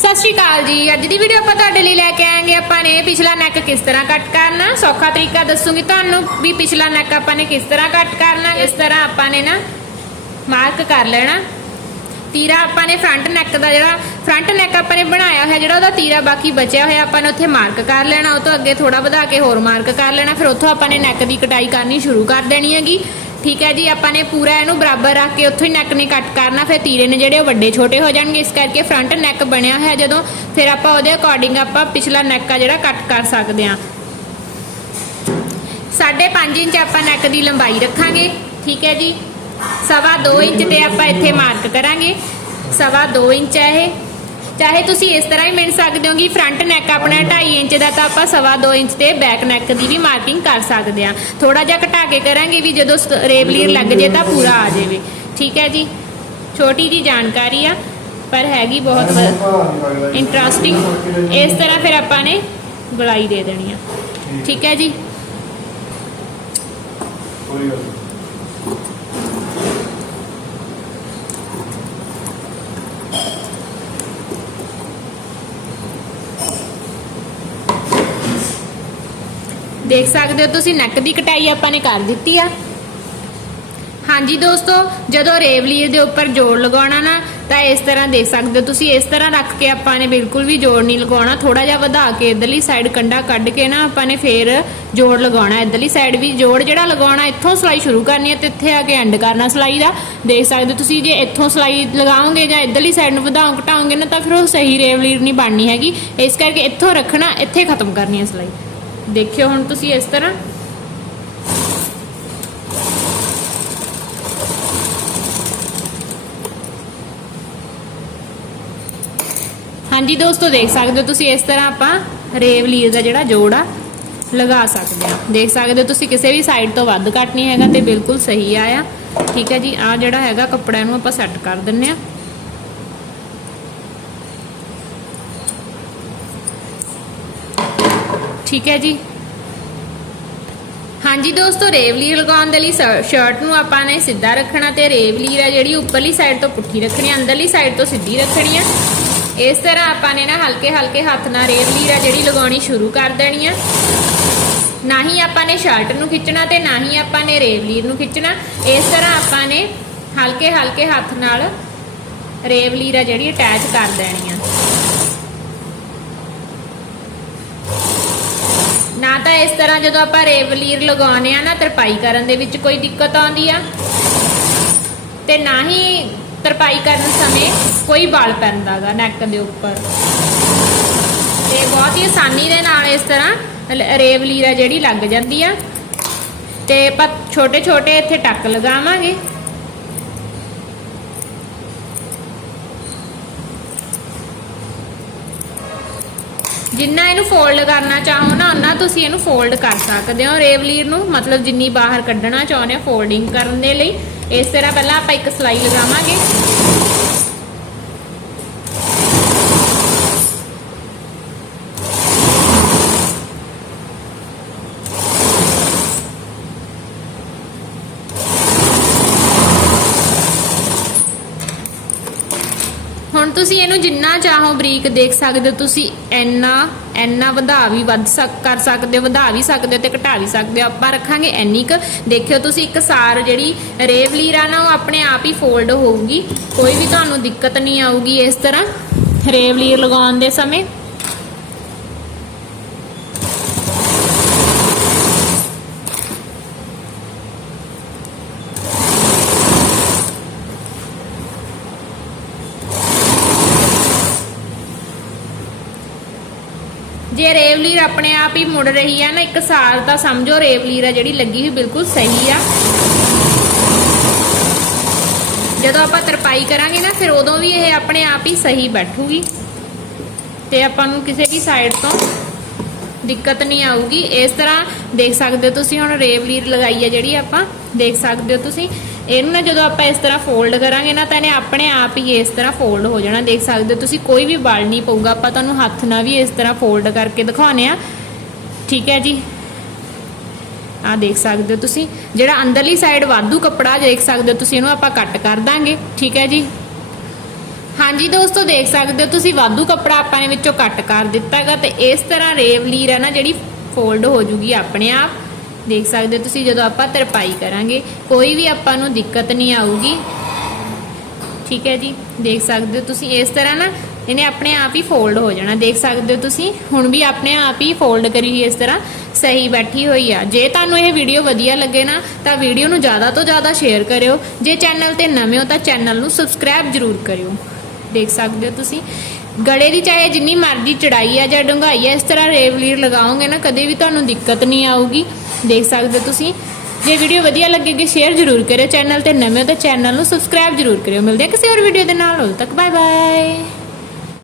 ਸਤਿ ਸ਼੍ਰੀ ਅਕਾਲ ਜੀ। ਅੱਜ ਦੀ ਵੀਡੀਓ ਆਪਾਂ ਤੁਹਾਡੇ ਲਈ ਲੈ ਕੇ ਆਏਗੇ। ਆਪਾਂ ਨੇ ਪਿਛਲਾ ਨੈਕ ਕਿਸ ਤਰ੍ਹਾਂ ਕੱਟ ਕਰਨਾ? ਸੌਖਾ ਤਰੀਕਾ ਦੱਸੂਗੀ ਤੁਹਾਨੂੰ ਵੀ ਪਿਛਲਾ ਨੈਕ ਆਪਾਂ ਨੇ ਕਿਸ ਤਰ੍ਹਾਂ ਕੱਟ ਕਰਨਾ। ਇਸ ਤਰ੍ਹਾਂ ਆਪਾਂ ਨੇ ਨਾ ਮਾਰਕ ਕਰ ਲੈਣਾ। ਤੀਰਾ ਆਪਾਂ ਨੇ ਫਰੰਟ ਨੈਕ ਦਾ ਜਿਹੜਾ ਫਰੰਟ ਨੈਕ ਆਪਾਂ ਨੇ ਬਣਾਇਆ ਹੋਇਆ, ਜਿਹੜਾ ਉਹਦਾ ਤੀਰਾ ਬਾਕੀ ਬਚਿਆ ਹੋਇਆ ਆਪਾਂ ਨੇ ਉੱਥੇ ਮਾਰਕ ਕਰ ਲੈਣਾ। ਉਹ ਤੋਂ ਅੱਗੇ ਥੋੜਾ ਵਧਾ ਕੇ ਹੋਰ ਮਾਰਕ ਕਰ ਲੈਣਾ। ਫਿਰ ਉੱਥੋਂ ਆਪਾਂ ਨੇ ਨੈਕ ਦੀ ਕਟਾਈ ਕਰਨੀ ਸ਼ੁਰੂ ਕਰ ਦੇਣੀ ਹੈਗੀ। ਠੀਕ ਹੈ ਜੀ, ਆਪਾਂ ਨੇ ਪੂਰਾ ਇਹਨੂੰ ਬਰਾਬਰ ਰੱਖ ਕੇ ਉੱਥੋਂ ਹੀ ਨੈਕ ਨੇ ਕੱਟ ਕਰਨਾ, ਫਿਰ ਤੀਰੇ ਨੇ ਜਿਹੜੇ ਉਹ ਵੱਡੇ ਛੋਟੇ ਹੋ ਜਾਣਗੇ, ਇਸ ਕਰਕੇ ਫਰੰਟ ਨੈਕ ਬਣਿਆ ਹੋਇਆ ਜਦੋਂ, ਫਿਰ ਆਪਾਂ ਉਹਦੇ ਅਕੋਰਡਿੰਗ ਆਪਾਂ ਪਿਛਲਾ ਨੈਕ ਆ ਜਿਹੜਾ ਕੱਟ ਕਰ ਸਕਦੇ ਹਾਂ। 5.5 ਇੰਚ ਆਪਾਂ ਨੈਕ ਦੀ ਲੰਬਾਈ ਰੱਖਾਂਗੇ, ਠੀਕ ਹੈ ਜੀ। ਸਵਾ 2 ਇੰਚ ਤੇ ਆਪਾਂ ਇੱਥੇ ਮਾਰਕ ਕਰਾਂਗੇ। ਸਵਾ 2 ਇੰਚ ਹੈ ਇਹ। ਚਾਹੇ ਤੁਸੀਂ ਇਸ ਤਰ੍ਹਾਂ ਹੀ ਮਿਣ ਸਕਦੇ ਹੋ ਕਿ ਫਰੰਟ ਨੈਕ ਆਪਣਾ 2.5 ਇੰਚ ਦਾ, ਤਾਂ ਆਪਾਂ ਸਵਾ 2 ਇੰਚ ਤੇ ਬੈਕ ਨੈਕ ਦੀ ਵੀ ਮਾਰਕਿੰਗ ਕਰ ਸਕਦੇ ਹਾਂ। ਥੋੜਾ ਜਿਹਾ ਘਟਾ ਕੇ ਕਰਾਂਗੇ ਵੀ ਜਦੋਂ ਰੇਬਲੀਰ ਲੱਗ ਜੇ ਤਾਂ ਪੂਰਾ ਆ ਜਾਵੇ। ਠੀਕ ਹੈ ਜੀ? ਛੋਟੀ ਜੀ ਜਾਣਕਾਰੀ ਆ, ਪਰ ਹੈਗੀ ਬਹੁਤ ਇੰਟਰਸਟਿੰਗ ਇਸ ਤਰ੍ਹਾਂ ਫਿਰ ਆਪਾਂ ਨੇ ਗਲਾਈ ਦੇ ਦੇਣੀ ਆ। ਠੀਕ ਹੈ ਜੀ? ਕੋਈ ਗੱਲ ਦੇਖ ਸਕਦੇ ਹੋ ਤੁਸੀਂ, ਨੈਕ ਦੀ ਕਟਾਈ ਆਪਾਂ ਨੇ ਕਰ ਦਿੱਤੀ ਆ। ਹਾਂਜੀ ਦੋਸਤੋ, ਜਦੋਂ ਰੇਵਲੀਰ ਦੇ ਉੱਪਰ ਜੋੜ ਲਗਾਉਣਾ ਨਾ, ਤਾਂ ਇਸ ਤਰ੍ਹਾਂ ਦੇਖ ਸਕਦੇ ਹੋ ਤੁਸੀਂ, ਇਸ ਤਰ੍ਹਾਂ ਰੱਖ ਕੇ ਆਪਾਂ ਨੇ ਬਿਲਕੁਲ ਵੀ ਜੋੜ ਨਹੀਂ ਲਗਾਉਣਾ। ਥੋੜਾ ਜਿਹਾ ਵਧਾ ਕੇ ਇਧਰਲੀ ਸਾਈਡ ਕੰਡਾ ਕੱਢ ਕੇ ਨਾ ਆਪਾਂ ਨੇ ਫੇਰ ਜੋੜ ਲਗਾਉਣਾ। ਇਧਰਲੀ ਸਾਈਡ ਵੀ ਜੋੜ ਜਿਹੜਾ ਲਗਾਉਣਾ, ਇੱਥੋਂ ਸਲਾਈ ਸ਼ੁਰੂ ਕਰਨੀ ਹੈ ਤੇ ਇੱਥੇ ਆ ਕੇ ਐਂਡ ਕਰਨਾ ਸਲਾਈ ਦਾ। ਦੇਖ ਸਕਦੇ ਹੋ ਤੁਸੀਂ, ਜੇ ਇੱਥੋਂ ਸਲਾਈ ਲਗਾਓਗੇ ਜਾਂ ਇਧਰਲੀ ਸਾਈਡ ਨੂੰ ਵਧਾਓ, ਘਟਾਓਗੇ ਨਾ ਤਾਂ ਫਿਰ ਉਹ ਸਹੀ ਰੇਵਲੀਰ ਨਹੀਂ ਬਣਨੀ ਹੈਗੀ। ਇਸ ਕਰਕੇ ਇੱਥੋਂ ਰੱਖਣਾ, ਇੱਥੇ ਖਤਮ ਕਰਨੀ ਹੈ ਸਲਾਈ। ਦੇਖਿਓ ਹੁਣ ਤੁਸੀਂ ਇਸ ਤਰ੍ਹਾਂ। ਹਾਂਜੀ ਦੋਸਤੋ, ਦੇਖ ਸਕਦੇ ਹੋ ਤੁਸੀਂ ਇਸ ਤਰ੍ਹਾਂ ਆਪਾਂ ਰੇਵ ਰੇਵਲੀਰ ਦਾ ਜਿਹੜਾ ਜੋੜ ਆ ਲਗਾ ਸਕਦੇ ਆ ਦੇਖ ਸਕਦੇ ਹੋ ਤੁਸੀਂ ਕਿਸੇ ਵੀ ਸਾਈਡ ਤੋਂ ਵੱਧ ਘੱਟ ਨਹੀਂ ਹੈਗਾ ਤੇ ਬਿਲਕੁਲ ਸਹੀ ਆਇਆ। ਠੀਕ ਹੈ ਜੀ ਆ ਜਿਹੜਾ ਹੈਗਾ ਕੱਪੜਿਆਂ ਨੂੰ ਆਪਾਂ ਸੈੱਟ ਕਰ ਦਿੰਨੇ ਆ ਠੀਕ ਹੈ ਜੀ। ਹਾਂਜੀ ਦੋਸਤੋ ਰੇਵਲੀਰ ਲਗਾਉਣ ਦੇ ਲਈ ਸ- ਸ਼ਰਟ ਨੂੰ ਆਪਾਂ ਨੇ ਸਿੱਧਾ ਰੱਖਣਾ ਤੇ ਰੇਵਲੀਰ ਆ ਜਿਹੜੀ ਉੱਪਰਲੀ ਸਾਈਡ ਤੋਂ ਪੁੱਠੀ ਰੱਖਣੀ ਅੰਦਰਲੀ ਸਾਈਡ ਤੋਂ ਸਿੱਧੀ ਰੱਖਣੀ ਆ ਇਸ ਤਰ੍ਹਾਂ ਆਪਾਂ ਨੇ ਨਾ ਹਲਕੇ ਹਲਕੇ ਹੱਥ ਨਾਲ ਰੇਵਲੀਰ ਆ ਜਿਹੜੀ ਲਗਾਉਣੀ ਸ਼ੁਰੂ ਕਰ ਦੇਣੀ ਆ ਨਾ ਹੀ ਆਪਾਂ ਨੇ ਸ਼ਰਟ ਨੂੰ ਖਿੱਚਣਾ ਤੇ ਨਾ ਹੀ ਆਪਾਂ ਨੇ ਰੇਵਲੀਰ ਨੂੰ ਖਿੱਚਣਾ। ਇਸ ਤਰ੍ਹਾਂ ਆਪਾਂ ਨੇ ਹਲਕੇ ਹਲਕੇ ਹੱਥ ਨਾਲ ਰੇਵਲੀਰ ਆ ਜਿਹੜੀ ਅਟੈਚ ਕਰ ਦੇਣੀ ਆ ਨਾ ਤਾਂ ਇਸ ਤਰ੍ਹਾਂ ਜਦੋਂ ਆਪਾਂ ਰੇਵਲੀਰ ਲਗਾਉਨੇ ਆ ਨਾ ਤਰਪਾਈ ਕਰਨ ਦੇ ਵਿੱਚ ਕੋਈ ਦਿੱਕਤ ਆਉਂਦੀ ਆ। ਤੇ ਨਾ ਹੀ ਤਰਪਾਈ ਕਰਨ ਸਮੇਂ ਕੋਈ ਵਾਲ ਪੈਂਦਾਗਾ ਨੈਕ ਦੇ ਉੱਪਰ। ਤੇ ਬਹੁਤ ਹੀ ਆਸਾਨੀ ਦੇ ਨਾਲ ਇਸ ਤਰ੍ਹਾਂ ਲ- ਰੇਵਲੀਰ ਆ ਜਿਹੜੀ ਲੱਗ ਜਾਂਦੀ ਆ। ਤੇ ਆਪਾਂ ਛੋਟੇ ਛੋਟੇ ਇੱਥੇ ਟੱਕ ਲਗਾਵਾਂਗੇ। ਜਿੰਨਾ ਇਹਨੂੰ ਫੋਲਡ ਕਰਨਾ ਚਾਹੋ ਨਾ ਉਹਨਾਂ ਤੁਸੀਂ ਇਹਨੂੰ ਫੋਲਡ ਕਰ ਸਕਦੇ ਹੋ। ਰੇਵਲੀਰ ਨੂੰ ਮਤਲਬ ਜਿੰਨੀ ਬਾਹਰ ਕੱਢਣਾ ਚਾਹੁੰਦੇ ਹੋ ਫੋਲਡਿੰਗ ਕਰਨ ਦੇ ਲਈ। ਇਸ ਤਰ੍ਹਾਂ ਪਹਿਲਾਂ ਆਪਾਂ ਇੱਕ ਸਲਾਈ ਲਗਾਵਾਂਗੇ। ਹੁਣ ਤੁਸੀਂ ਇਹਨੂੰ ਜਿੰਨਾ ਚਾਹੋ ਬਰੀਕ ਦੇਖ ਸਕਦੇ ਹੋ, ਤੁਸੀਂ ਇੰਨਾ ਇੰਨਾ ਵਧਾ ਵੀ ਵੱਧ ਸਕ, ਕਰ ਸਕਦੇ ਹੋ, ਵਧਾ ਵੀ ਸਕਦੇ ਹੋ ਤੇ ਘਟਾ ਵੀ ਸਕਦੇ ਹੋ। ਆਪਾਂ ਰੱਖਾਂਗੇ ਇੰਨੀ ਕੁ। ਦੇਖਿਓ ਤੁਸੀਂ ਇੱਕ ਸਾਰ ਜਿਹੜੀ ਰੇਵਲੀਰ ਆ ਨਾ, ਉਹ ਆਪਣੇ ਆਪ ਹੀ ਫੋਲਡ ਹੋਊਗੀ। ਕੋਈ ਵੀ ਤੁਹਾਨੂੰ ਦਿੱਕਤ ਨਹੀਂ ਆਊਗੀ ਇਸ ਤਰ੍ਹਾਂ। ਰੇਵਲੀਰ ਲਗਾਉਣ ਦੇ ਸਮੇਂ। ਜੇ ਰੇਵਲੀਰ ਆਪਣੇ ਆਪ ਹੀ ਮੁੜ ਰਹੀ ਹੈ ਨਾ, ਇੱਕ ਸਾਲ ਤਾਂ ਸਮਝੋ ਰੇਵਲੀਰ ਆ ਜਿਹੜੀ ਲੱਗੀ ਹੋਈ ਬਿਲਕੁਲ ਸਹੀ ਆ। ਜਦੋਂ ਆਪਾਂ ਤਰਪਾਈ ਕਰਾਂਗੇ ਨਾ, ਫਿਰ ਉਦੋਂ ਵੀ ਇਹ ਆਪਣੇ ਆਪ ਹੀ ਸਹੀ ਬੈਠੂਗੀ। ਤੇ ਆਪਾਂ ਨੂੰ ਕਿਸੇ ਵੀ ਸਾਈਡ ਤੋਂ ਦਿੱਕਤ ਨਹੀਂ ਆਊਗੀ। ਇਸ ਤਰ੍ਹਾਂ ਦੇਖ ਸਕਦੇ ਹੋ ਤੁਸੀਂ, ਹੁਣ ਰੇਵ ਲੀਰ ਲਗਾਈ ਹੈ ਜਿਹੜੀ ਆਪਾਂ, ਦੇਖ ਸਕਦੇ ਹੋ ਤੁਸੀਂ। ਇਹਨੂੰ ਨਾ ਜਦੋਂ ਆਪਾਂ ਇਸ ਤਰ੍ਹਾਂ ਫੋਲਡ ਕਰਾਂਗੇ ਨਾ ਤਾਂ ਇਹਨੇ ਆਪਣੇ ਆਪ ਹੀ ਇਸ ਤਰ੍ਹਾਂ ਫੋਲਡ ਹੋ ਜਾਣਾ। ਦੇਖ ਸਕਦੇ ਹੋ ਤੁਸੀਂ ਕੋਈ ਵੀ ਬਲ ਨਹੀਂ ਪਊਗਾ, ਆਪਾਂ ਤੁਹਾਨੂੰ ਹੱਥ ਨਾਲ ਵੀ ਇਸ ਤਰ੍ਹਾਂ ਫੋਲਡ ਕਰਕੇ ਦਿਖਾਉਨੇ ਆ ਠੀਕ ਹੈ ਜੀ? ਆ ਦੇਖ ਸਕਦੇ ਹੋ ਤੁਸੀਂ। ਜਿਹੜਾ ਅੰਦਰਲੀ ਸਾਈਡ ਵਾਧੂ ਕੱਪੜਾ ਦੇਖ ਸਕਦੇ ਹੋ ਤੁਸੀਂ, ਇਹਨੂੰ ਆਪਾਂ ਕੱਟ ਕਰ ਦਾਂਗੇ। ਠੀਕ ਹੈ ਜੀ? ਹਾਂਜੀ ਦੋਸਤੋ, ਦੇਖ ਸਕਦੇ ਹੋ ਤੁਸੀਂ ਵਾਧੂ ਕੱਪੜਾ ਆਪਾਂ ਨੇ ਵਿੱਚੋਂ ਕੱਟ ਕਰ ਦਿੱਤਾਗਾ ਤੇ ਇਸ ਤਰ੍ਹਾਂ ਰੇਵ ਲੀਰ ਹੈ ਨਾ, ਜਿਹੜੀ ਫੋਲਡ ਹੋ ਜੂਗੀ ਆਪਣੇ ਆਪ। ਦੇਖ ਸਕਦੇ ਹੋ ਤੁਸੀਂ ਜਦੋਂ ਆਪਾਂ ਤਰਪਾਈ ਕਰਾਂਗੇ, ਕੋਈ ਵੀ ਆਪਾਂ ਨੂੰ ਦਿੱਕਤ ਨਹੀਂ ਆਊਗੀ। ਠੀਕ ਹੈ ਜੀ, ਦੇਖ ਸਕਦੇ ਹੋ ਤੁਸੀਂ ਇਸ ਤਰ੍ਹਾਂ ਨਾ, ਇਹਨੇ ਆਪਣੇ ਆਪ ਹੀ ਫੋਲਡ ਹੋ ਜਾਣਾ। ਦੇਖ ਸਕਦੇ ਹੋ ਤੁਸੀਂ, ਹੁਣ ਵੀ ਆਪਣੇ ਆਪ ਹੀ ਫੋਲਡ ਕਰੀ ਹੋਈ ਇਸ ਤਰ੍ਹਾਂ, ਸਹੀ ਬੈਠੀ ਹੋਈ ਆ। ਜੇ ਤੁਹਾਨੂੰ ਇਹ ਵੀਡੀਓ ਵਧੀਆ ਲੱਗੇ ਨਾ, ਤਾਂ ਵੀਡੀਓ ਨੂੰ ਜ਼ਿਆਦਾ ਤੋਂ ਜ਼ਿਆਦਾ ਸ਼ੇਅਰ ਕਰਿਓ। ਜੇ ਚੈਨਲ ਤੇ ਨਵੇਂ ਹੋ ਤਾਂ ਚੈਨਲ ਨੂੰ ਸਬਸਕ੍ਰਾਈਬ ਜ਼ਰੂਰ ਕਰਿਓ। ਦੇਖ ਸਕਦੇ ਹੋ ਤੁਸੀਂ ਗਲੇ ਦੀ ਚਾਹੇ ਜਿੰਨੀ ਮਰਜ਼ੀ ਚੜਾਈ ਆ ਜਾਂ ਡੂੰਘਾਈ ਆ, ਇਸ ਤਰ੍ਹਾਂ ਰੇਵਲੀਰ ਲਗਾਓਗੇ ਨਾ, ਕਦੇ ਵੀ ਤੁਹਾਨੂੰ ਦਿੱਕਤ ਨਹੀਂ ਆਊਗੀ। ਦੇਖ ਸਕਦੇ ਹੋ ਤੁਸੀਂ। ਜੇ ਵੀਡੀਓ ਵਧੀਆ ਲੱਗੇਗੀ, ਸ਼ੇਅਰ ਜ਼ਰੂਰ ਕਰਿਓ ਚੈਨਲ ਤੇ ਨਵੇਂ ਹੋ ਤਾਂ ਚੈਨਲ ਨੂੰ ਸਬਸਕ੍ਰਾਈਬ ਜ਼ਰੂਰ ਕਰਿਓ। ਮਿਲਦੇ ਹਾਂ ਕਿਸੇ ਹੋਰ ਵੀਡੀਓ ਦੇ ਨਾਲ। ਉਦੋਂ ਤੱਕ ਬਾਏ ਬਾਏ